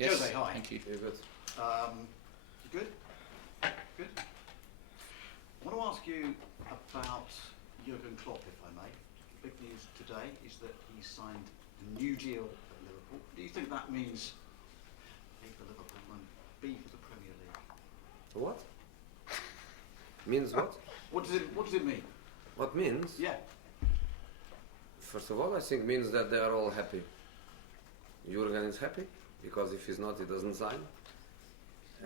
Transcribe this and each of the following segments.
Yes, Jose, hi. thank you. Very good. You good? Good. I want to ask you about Jurgen Klopp, if I may. Big news today is that he's signed a new deal at Liverpool. Do you think that means A for Liverpool and B for the Premier League? What? Means what? What does it mean? What means? Yeah. First of all, I think means that they are all happy. Jurgen is happy because if he's not, he doesn't sign.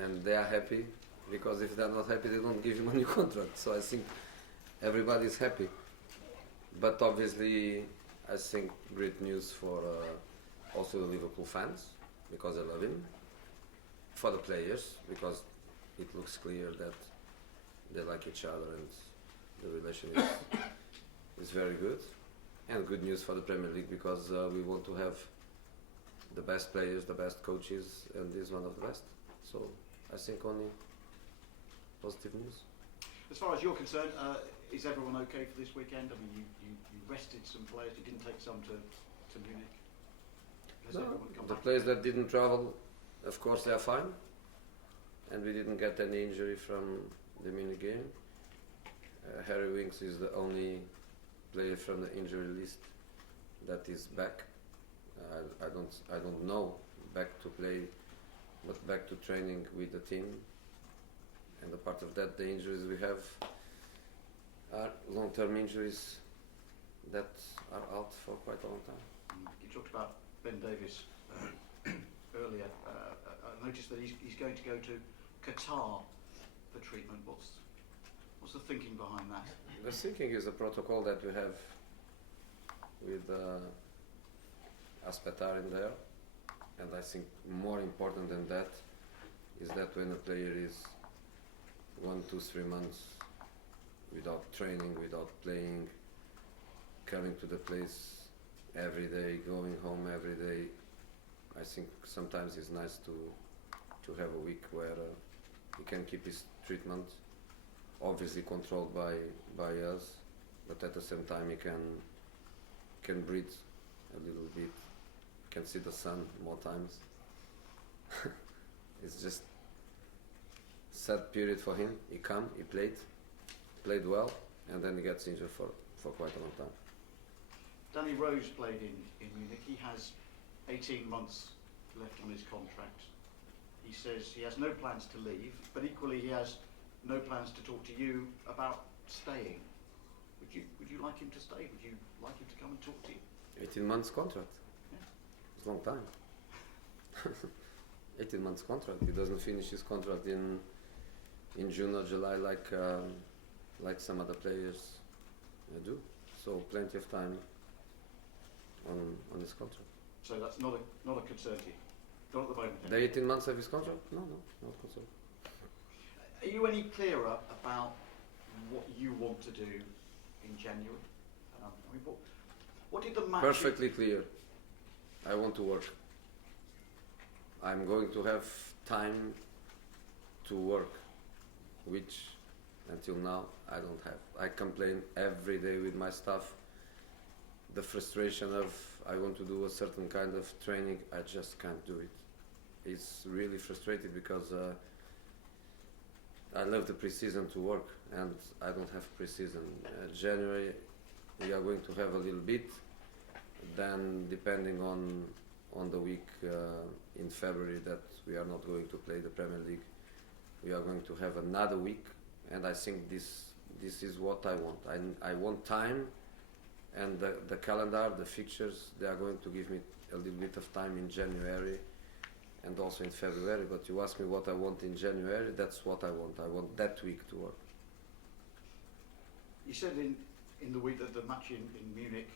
And they are happy because if they're not happy, they don't give him a new contract. So I think everybody is happy. But obviously, I think great news for also the Liverpool fans because they love him. For the players because it looks clear that they like each other and the relation is very good. And good news for the Premier League because we want to have the best players, the best coaches, and this is one of the best. So I think only positive news. As far as you're concerned, is everyone okay for this weekend? I mean, you rested some players, you didn't take some to Munich. Has everyone come The back? players that didn't travel, of course, they are fine. And we didn't get any injury from the Munich game. Harry Winks is the only player from the injury list that is back. I don't know back to play, but back to training with the team. And a part of that, the injuries we have are long-term injuries that are out for quite a long time. You talked about Ben Davies earlier. I noticed that he's going to go to Qatar for treatment. What's the thinking behind that? The thinking is a protocol that we have with Aspetar in there, and I think more important than that is that when a player is 1, 2, 3 months without training, without playing, coming to the place every day, going home every day, I think sometimes it's nice to have a week where he can keep his treatment, obviously controlled by us, but at the same time he can breathe a little bit, can see the sun more times. It's just sad period for him. He come, he played well, and then he gets injured for quite a long time. Danny Rose played in Munich. He has 18 months left on his contract. He says he has no plans to leave, but equally he has no plans to talk to you about staying. Would you like him to stay? Would you like him to come and talk to you? 18 months contract. Yeah. It's a long time. 18 months contract. He doesn't finish his contract in June or July like some other players do. So plenty of time on his contract. So that's not a concern to you? Not at the moment. The 18 months of his contract? No, not concerned. Are you any clearer about what you want to do in January? I mean, what did the match... Perfectly clear. I want to work. I'm going to have time to work, which until now I don't have. I complain every day with my staff. The frustration of I want to do a certain kind of training, I just can't do it. It's really frustrating because I love the pre-season to work and I don't have pre-season. January we are going to have a little bit, then depending on the week in February that we are not going to play the Premier League, we are going to have another week, and I think this is what I want. I want time, and the calendar, the fixtures, they are going to give me a little bit of time in January and also in February, but you ask me what I want in January, that's what I want. I want that week to work. You said in the week that the match in Munich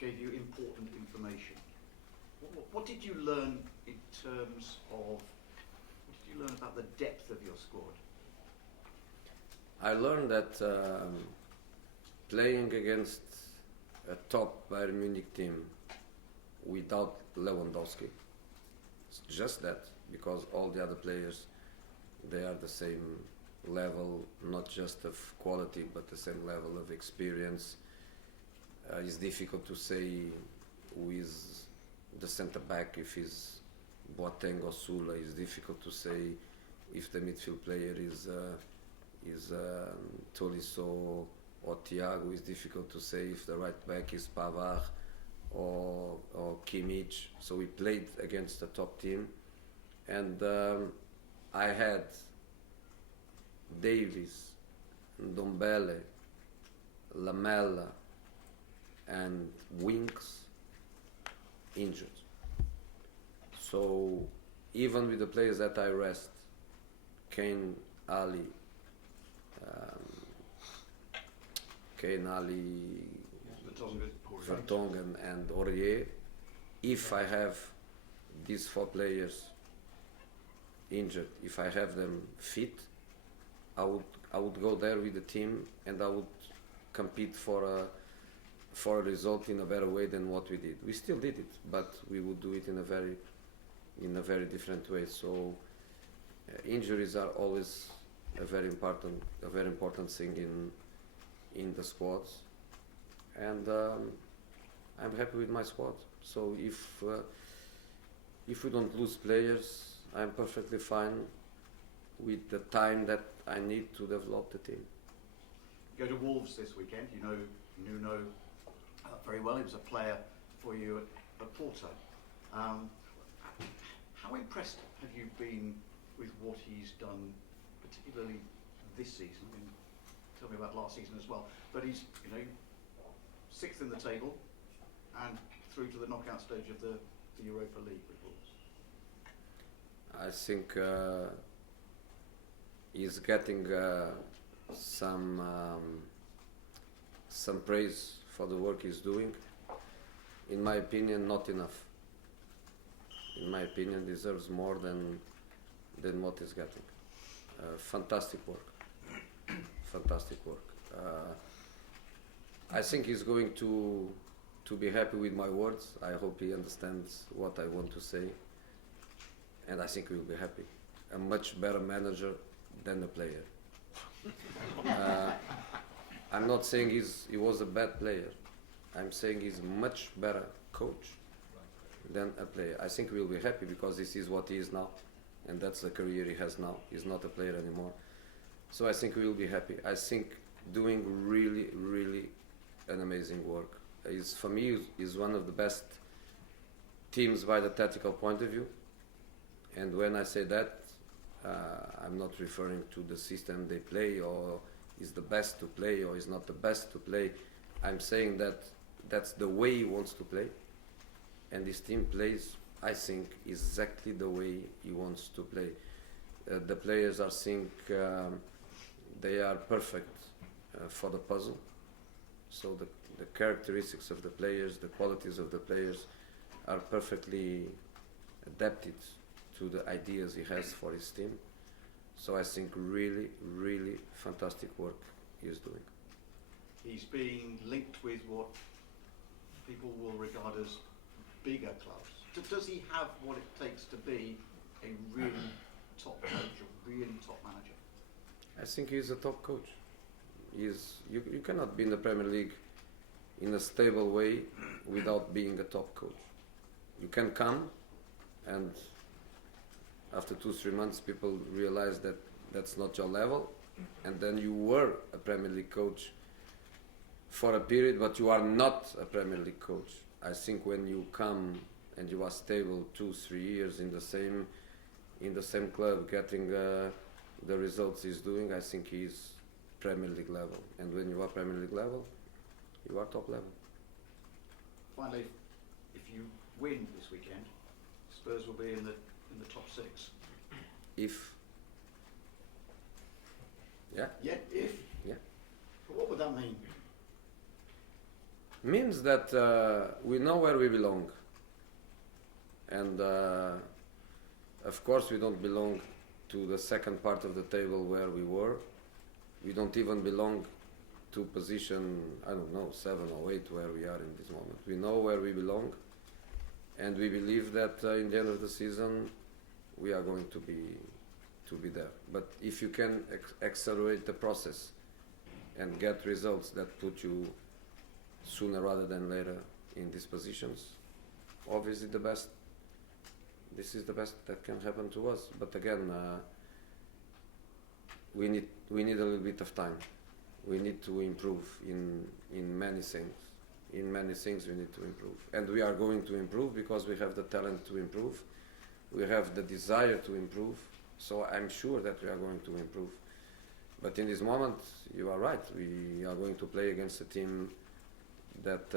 gave you important information. What did you learn in terms of, what did you learn about the depth of your squad? I learned that playing against a top Bayern Munich team without Lewandowski, it's just that, because all the other players, they are the same level, not just of quality, but the same level of experience. It's difficult to say who is the centre back if he's Boateng or Sula. It's difficult to say if the midfield player is Tolisso or Thiago. It's difficult to say if the right back is Pavard or Kimmich. So we played against the top team, and I had Davies, Ndombele, Lamela, and Winks injured. So even with the players that I rest, Kane, Ali, Vertonghen and Aurier, if I have these 4 players injured, if I have them fit, I would go there with the team and I would compete for a result in a better way than what we did. We still did it, but we would do it in a very different way. So injuries are always a very important thing in the squads, and I'm happy with my squad. So if we don't lose players, I'm perfectly fine with the time that I need to develop the team. You go to Wolves this weekend. You know Nuno very well. He was a player for you at Porto. How impressed have you been with what he's done, particularly this season? I mean, tell me about last season as well. But he's 6th in the table and through to the knockout stage of the Europa League with Wolves. I think he's getting some praise for the work he's doing. In my opinion, not enough. In my opinion, deserves more than what he's getting. Fantastic work. Fantastic work. I think he's going to be happy with my words. I hope he understands what I want to say, and I think he will be happy. A much better manager than the player. I'm not saying he was a bad player. I'm saying he's much better coach than a player. I think we'll be happy because this is what he is now, and that's the career he has now. He's not a player anymore. So I think we will be happy. I think doing really, really an amazing work. For me, is one of the best teams by the tactical point of view. And when I say that, I'm not referring to the system they play or is the best to play or is not the best to play. I'm saying that that's the way he wants to play. And this team plays, I think, exactly the way he wants to play. The players are they are perfect for the puzzle. So the characteristics of the players, the qualities of the players are perfectly adapted to the ideas he has for his team. So I think really, really fantastic work he is doing. He's being linked with what people will regard as bigger clubs. Does he have what it takes to be a really top coach, a really top manager? I think he's a top coach. You cannot be in the Premier League in a stable way without being a top coach. You can come and after 2-3 months people realize that that's not your level, and then you were a Premier League coach for a period, but you are not a Premier League coach. I think when you come and you are stable 2-3 years in the same club, getting the results he's doing, I think he's Premier League level. And when you are Premier League level, you are top level. Finally, if you win this weekend, Spurs will be in the top 6. If. Yeah. Yeah, if. Yeah. But what would that mean? Means that we know where we belong. And of course we don't belong to the second part of the table where we were. We don't even belong to position, 7 or 8 where we are in this moment. We know where we belong, and we believe that in the end of the season we are going to be there. But if you can accelerate the process and get results that put you sooner rather than later in these positions, obviously the this is the best that can happen to us. But again, we need a little bit of time. We need to improve in many things. In many things we need to improve, and we are going to improve because we have the talent to improve. We have the desire to improve. So I'm sure that we are going to improve. But in this moment, you are right. We are going to play against a team that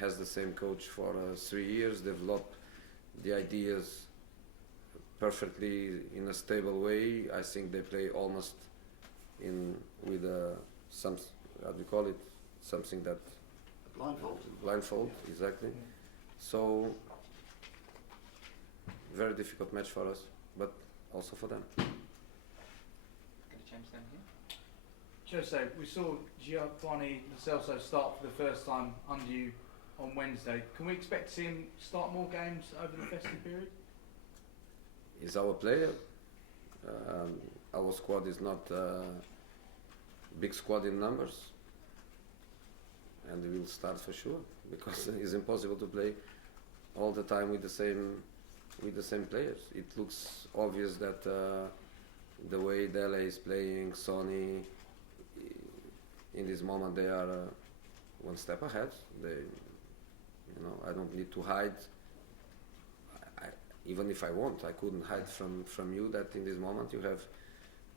has the same coach for 3 years, developed the ideas perfectly in a stable way. I think they play almost with some, how do you call it, something that blindfold, exactly. So very difficult match for us, but also for them. Going to change them here. Jose, we saw Giovanni Lo Celso start for the first time under you on Wednesday. Can we expect to see him start more games over the festive period? He's our player. Our squad is not a big squad in numbers, and we will start for sure because it's impossible to play all the time with the same players. It looks obvious that the way Dele is playing, Sonny, in this moment they are one step ahead. I don't need to hide. Even if I want, I couldn't hide from you that in this moment you have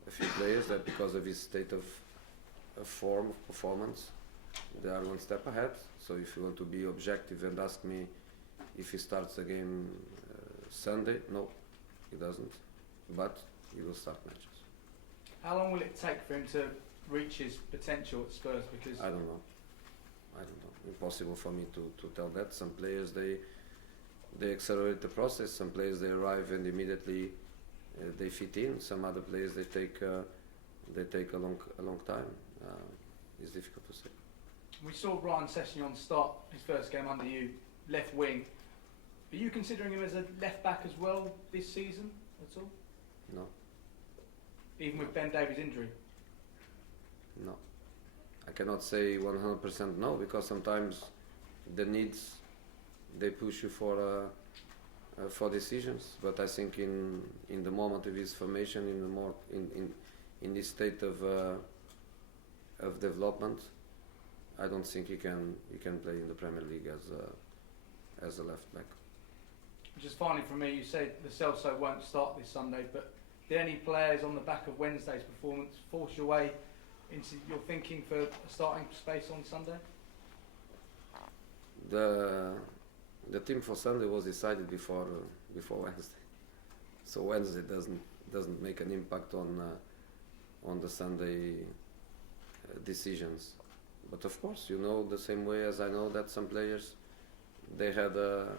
a few players that because of his state of form, of performance, they are one step ahead. So if you want to be objective and ask me if he starts the game Sunday, no, he doesn't. But he will start matches. How long will it take for him to reach his potential at Spurs? Because I don't know. Impossible for me to tell that. Some players they accelerate the process. Some players they arrive and immediately they fit in. Some other players they take a long time. It's difficult to say. we saw Ryan Sessegnon start his first game under you, left wing. Are you considering him as a left back as well this season at all? No. Even with Ben Davies' injury? No. I cannot say 100% no, because sometimes the needs they push you for decisions. But I think in the moment of his formation, in this state of development, I don't think he can play in the Premier League as a left back. Just finally from me, you said Lo Celso won't start this Sunday, but did any players on the back of Wednesday's performance force your way into your thinking for a starting space on Sunday? The team for Sunday was decided before Wednesday, so Wednesday doesn't make an impact on the Sunday decisions. But of course, you know the same way as I know that some players they had a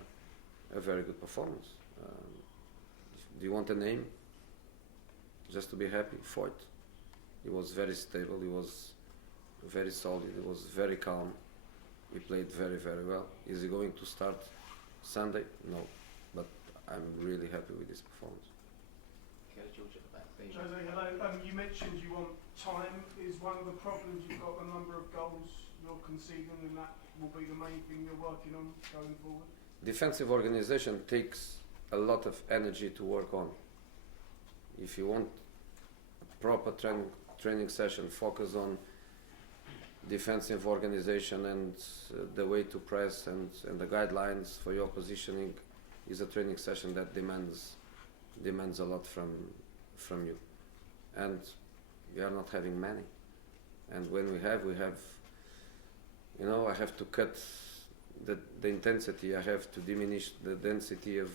very good performance. Do you want a name? Just to be happy, Foyt. He was very stable, he was very solid, he was very calm. He played very, very well. Is he going to start Sunday? No, but I'm really happy with his performance. Okay, George at the back. There you go. Jose, hello. You mentioned you want time. Is one of the problems you've got the number of goals you're conceding, and that will be the main thing you're working on going forward? Defensive organization takes a lot of energy to work on. If you want a proper training session, focus on defensive organization and the way to press and the guidelines for your positioning, is a training session that demands a lot from you. And we are not having many. And when we have, I have to cut the intensity, I have to diminish the density of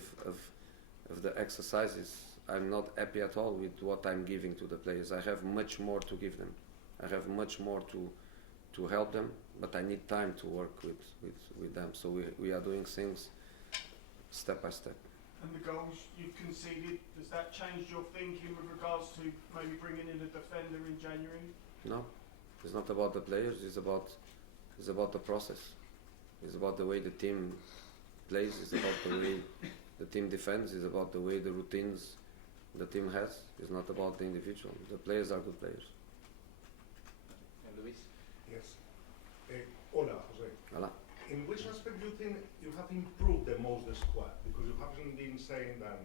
the exercises. I'm not happy at all with what I'm giving to the players. I have much more to give them. I have much more to help them, but I need time to work with them. So we are doing things step by step. And the goals you've conceded, does that change your thinking with regards to maybe bringing in a defender in January? No, it's not about the players. It's about the process. It's about the way the team plays. It's about the way the team defends. It's about the way the routines the team has. It's not about the individual. The players are good players. And Luis? Yes. Hola, Jose. Hola. In which aspect do you think you have improved the most the squad? Because because you haven't been saying that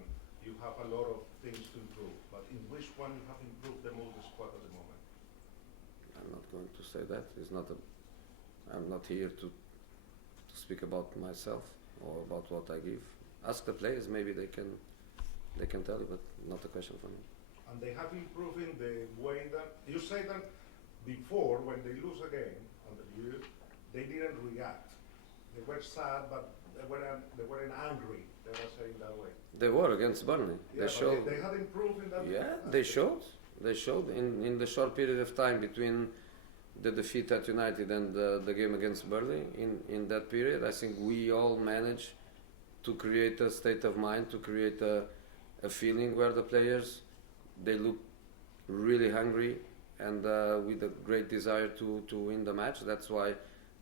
you have a lot of things to improve, but in which one you have improved the most the squad at the moment? I'm not going to say that. I'm not here to speak about myself or about what I give. Ask the players, maybe they can tell you, but not a question for me. And they have improved in the way that you say that before, when they lose a game under you, they didn't react. They were sad, but they weren't angry. They were saying that way. They were against Burnley. Yeah, They showed. they had improved in that. Yeah, they showed. They showed in the short period of time between the defeat at United and the game against Burnley. In that period, I think we all managed to create a state of mind, to create a feeling where the players, they look really hungry and with a great desire to win the match. That's why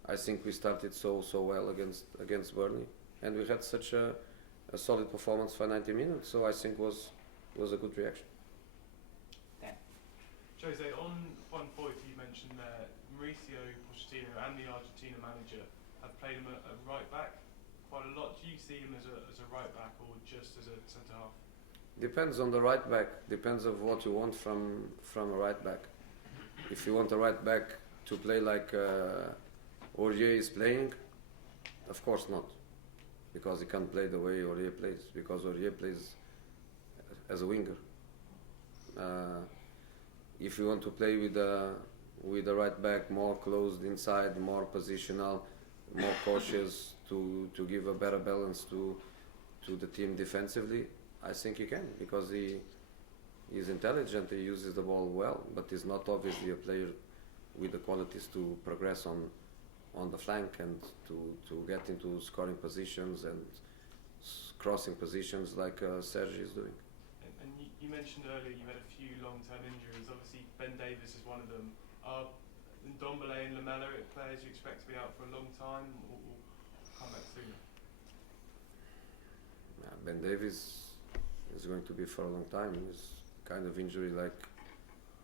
I think we started so well against Burnley, and we had such a solid performance for 90 minutes. So I think was a good reaction. Jose, on one point you mentioned there, Mauricio Pochettino and the Argentina manager have played him at right back quite a lot. Do you see him as a right back or just as a centre half? Depends on the right back. Depends of what you want from a right back. If you want a right back to play like Aurier is playing, of course not, because he can't play the way Aurier plays. Because Aurier plays as a winger. If you want to play with the right back more closed inside, more positional, more cautious, to give a better balance to the team defensively, I think he can, because he is intelligent, he uses the ball well, but he's not obviously a player with the qualities to progress on the flank and to get into scoring positions and crossing positions like Sergi is doing. And you mentioned earlier you had a few long-term injuries. Obviously Ben Davies is one of them. Are Ndombele and Lamela players you expect to be out for a long time or come back sooner? Ben Davies is going to be for a long time. It's kind of injury like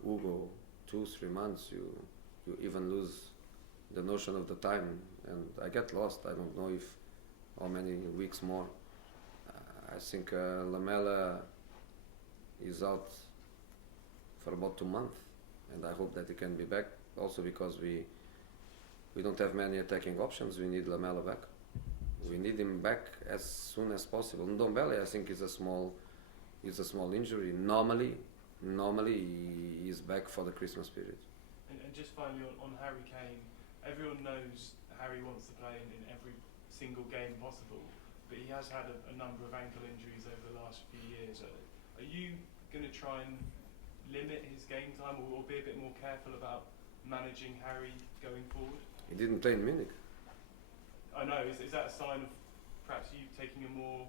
Hugo, 2-3 months. You even lose the notion of the time, and I get lost. I don't know if how many weeks more. I think Lamela is out for about 2 months, and I hope that he can be back. Also because we don't have many attacking options. We need Lamela back. We need him back as soon as possible. Ndombele, I think, is a small injury. Normally he is back for the Christmas period. And just finally on Harry Kane, everyone knows Harry wants to play in every single game possible, but he has had a number of ankle injuries over the last few years. Are you going to try and limit his game time or be a bit more careful about managing Harry going forward? He didn't play in Munich. I know, is that a sign of perhaps you taking a more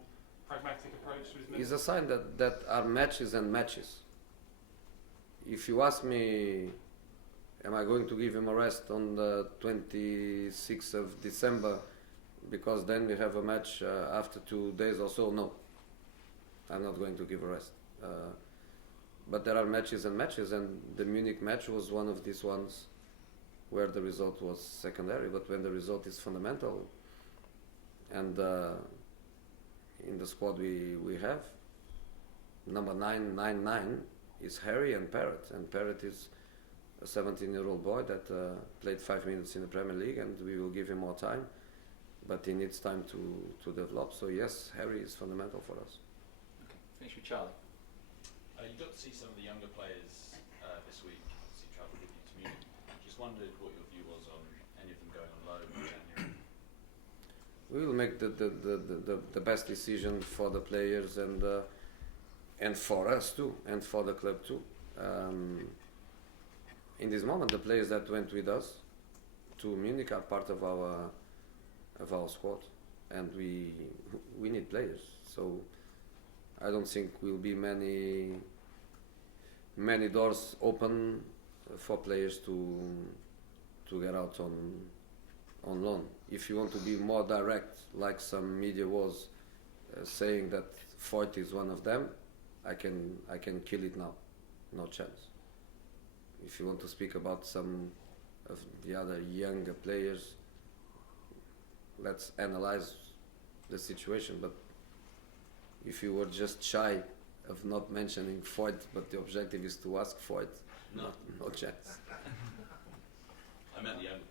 pragmatic approach to his minutes? It's a sign that are matches and matches. If you ask me, am I going to give him a rest on the 26th of December because then we have a match after 2 days or so? No, I'm not going to give a rest. But there are matches and matches, and the Munich match was one of these ones where the result was secondary, but when the result is fundamental, and in the squad we have, number 999 is Harry and Parrott, and Parrott is a 17-year-old boy that played 5 minutes in the Premier League, and we will give him more time, but he needs time to develop. So yes, Harry is fundamental for us. Okay, finish with Charlie. You got to see some of the younger players this week. Obviously, travelled with you to Munich. Just wondered what your view was on any of them going on loan in January. We will make the best decision for the players and for us too, and for the club too. In this moment, the players that went with us to Munich are part of our squad, and we need players. So I don't think will be many doors open for players to get out on loan. If you want to be more direct, like some media was saying that Foyt is one of them, I can kill it now, no chance. If you want to speak about some of the other younger players, let's analyze the situation. But if you were just shy of not mentioning Foyt, but the objective is to ask Foyt, No. no chance. I meant the younger